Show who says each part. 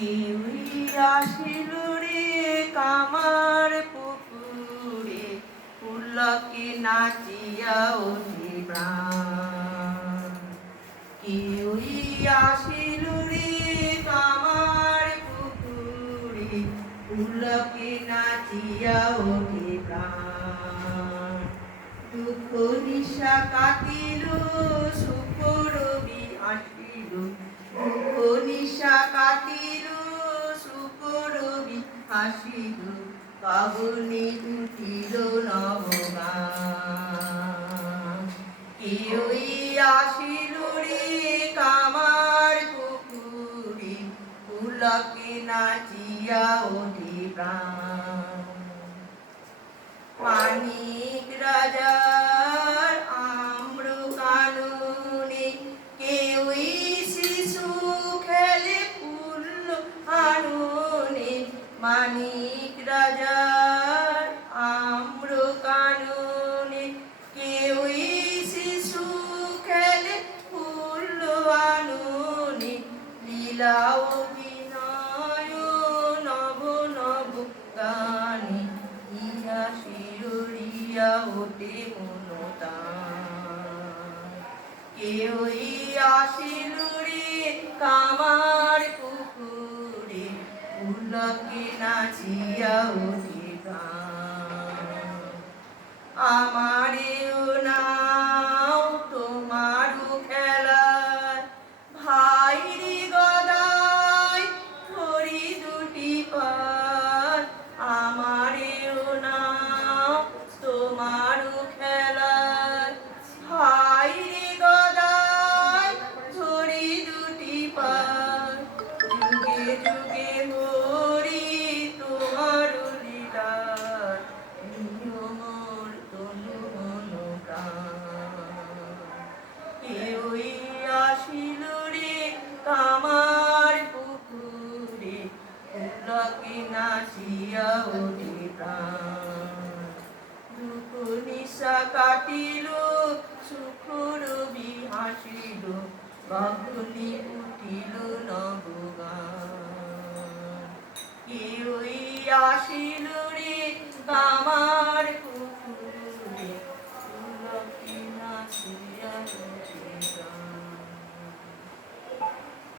Speaker 1: কেউই আসিল কামার পুকুরে পুলকে নাচিয়া ওঠে প্রাণ। কেউই আসিল কামার পুকুরে পুলকে নাচিয়া ওঠে প্রাণ। দুঃখ নিশা কাটিল সুখ রবি হাসিল কাবনে উঠিল নবগান। কেউই আসিল রে কামার পুকুরে পুলকে নাচিয়া ওঠে প্রাণ। মানিক রাজার আম্র কাননে কেউই শিশু খেলে ফুল আননে। লীলা অভিনয় নব নব গানে ইহা শিরুরিয়া ওঠে মনতা কেউই আসিল রে কামার পুকুরে উল্লকে নাচিয়া ওঠে কামার পুকুরে পুলকে নাচিয়া ওঠে প্রাণ। দুঃখ নিশা কাটিল, সুখ রবি হাসিল, বাহুলি উঠিল নবগান। কেউই আসিল রে কামার